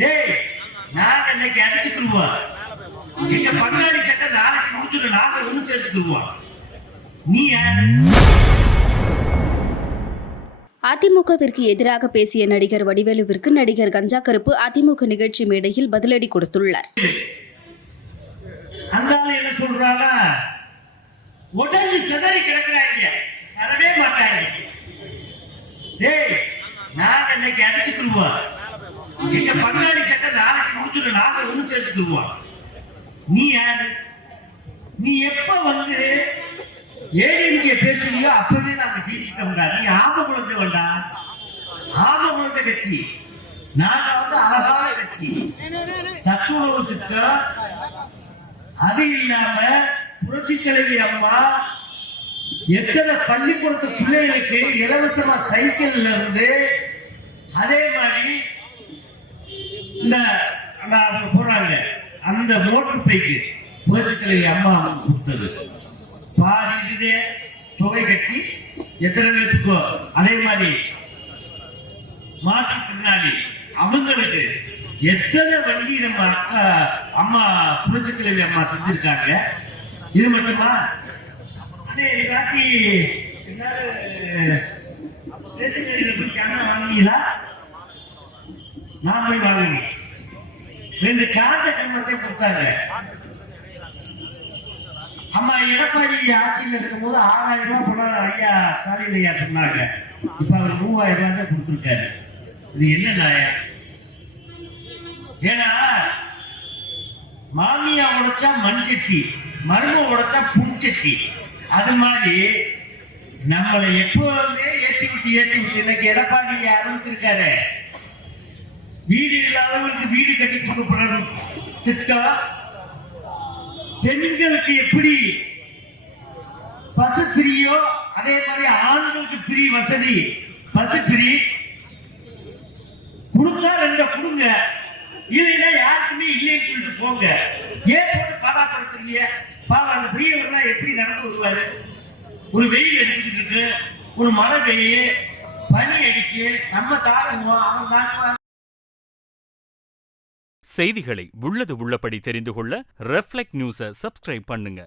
டேய் நான் இன்னைக்கு அடிச்சுக்குருவோம். எங்க பங்காளி சட்டை நாளைக்கு முடிச்சுட்டு நாங்க ஒண்ணு சேர்த்துக்குருவோம். நீ யாரு? அதிமுகவிற்கு எதிராக பேசிய நடிகர் வடிவேலுவிற்கு நடிகர் கஞ்சா கருப்பு அதிமுக நிகழ்ச்சி மேடையில் பதிலடி கொடுத்துள்ளார். அந்த என்ன சொல்றாங்க? உடஞ்சி சிதறி கிடக்குறாங்க, வரவே மாட்டாங்க. டேய் நான் இன்னைக்கு அடிச்சுக்குருவோம். எங்க பங்காளி சட்டை நாளைக்கு முடிச்சுட்டு நாங்க ஒண்ணு சேர்த்துக்குருவோம். நீ யாரு? நீ எப்ப வந்து ஏடிஎம்கே பேசுறியோ அப்பவே நாங்க ஜெயிச்சுட்டோம்டா. நீ ஆப குழந்தை வேண்டா, ஆப குழந்தை கட்சி. நாங்க வந்து அழகான கட்சி. சத்துணவு திட்டம், அது இல்லாம புரட்சி தலைவி அம்மா எத்தனை பள்ளிக்கூடத்து பிள்ளைகளுக்கு இலவசமா சைக்கிள்ல இருந்து, அதே மாதிரி இந்த போறாங்க அந்த மோட்டர் பைக்கு புரட்சி தலைவி அம்மா கொடுத்தது. பாதி தொகை கட்டி எத்தனை பேருக்கோ, அதே மாதிரி மாற்றுத்திறனாளி அவங்களுக்கு எத்தனை வண்டி நம்ம அக்கா அம்மா புரட்சி தலைவி அம்மா செஞ்சிருக்காங்க. இது மட்டுமா? வாங்கிங்களா? நான் போய் வாங்க 2 காஞ்ச கம்பத்தை கொடுத்தாங்க. அம்மா எடப்பாடி ஆட்சியில் இருக்கும் போது 6000 ரூபாய் பணம் ஐயா ஸ்டாலின் ஐயா சொன்னாங்க. இப்ப அவர் 3000 ரூபாய் தான் கொடுத்துருக்காரு. இது என்ன நியாயம்? ஏன்னா மாமியா உடைச்சா மண்சட்டி, மரும உடைச்சா புண்சட்டி. அது மாதிரி நம்மளை எப்பவுமே ஏத்தி விட்டு இன்னைக்கு எடப்பாடி ஆரம்பிச்சிருக்காரு. வீடு இல்லாதவங்களுக்கு வீடு கட்டி கொடுக்கப்படும் திட்டம். பெண்களுக்கு எப்படி பசு பிரியோ அதே மாதிரி ஆண்களுக்கு பிரி வசதி. பசு பிரி கொடுத்தா 2 கொடுங்க, இல்லைன்னா யாருக்குமே இல்லைன்னு சொல்லிட்டு போங்க. ஏன் போட்டு பாடாப்படுத்துறீங்க? பாவம் அந்த பெரியவர்கள்லாம் எப்படி நடந்து வருவாரு? ஒரு வெயில் அடிச்சுக்கிட்டு இருக்கு, ஒரு மழை பெய்ய, பனி அடிக்கு, நம்ம தாங்குவோம், அவன் தாங்குவான். செய்திகளை உள்ளது உள்ளபடி தெரிந்து கொள்ள ரெஃப்ளெக்ட் நியூஸை சப்ஸ்கிரைப் பண்ணுங்க.